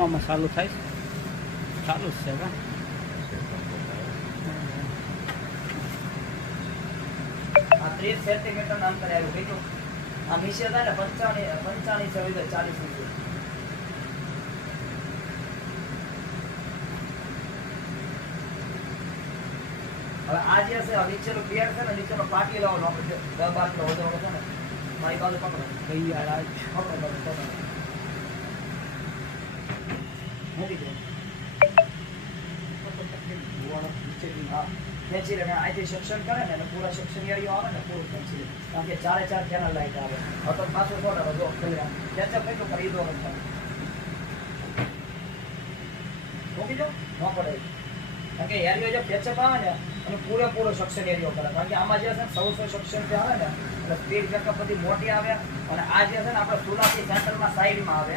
આમાં ચાલુ થાય છે. ચાલુ જ છે કા આ 30 સેન્ટીમીટર ના અંતરે આવ્યું બીજું આ નીચે થાય ને 45 40 રૂપિયા. હવે આ જે છે નીચેનો પેર છે ને નીચેનો પાટી લાવવાનો આપણે 10-12 કિલો વજન છે ને મારી બાજુ પકડો તૈયાર આજ પકડો મૂકી દો હા ખેંચી લે અહીંથી સેક્શન કરે ને પૂરા સેક્શન એરિયો આવે ને પૂરું ખેંચી લે કારણ કે 4 ચેનલ લાઈટ આવે હવે તો પાછું થોડા જો ખેલા ખેંચા કેટલું કરી દો મૂકી દો ન પડે કારણ કે એરિયો જો ખેંચપ આવે ને અને પૂરેપૂરો સેક્શન એરિયો કરે કારણ કે આમાં જે છે 100 સેક્શન જે આવે ને એટલે સ્પીડ બેકઅપ બધી મોટી આવે અને આ જે છે ને આપણે ચૂલાથી સેન્ટરમાં સાઈડમાં આવે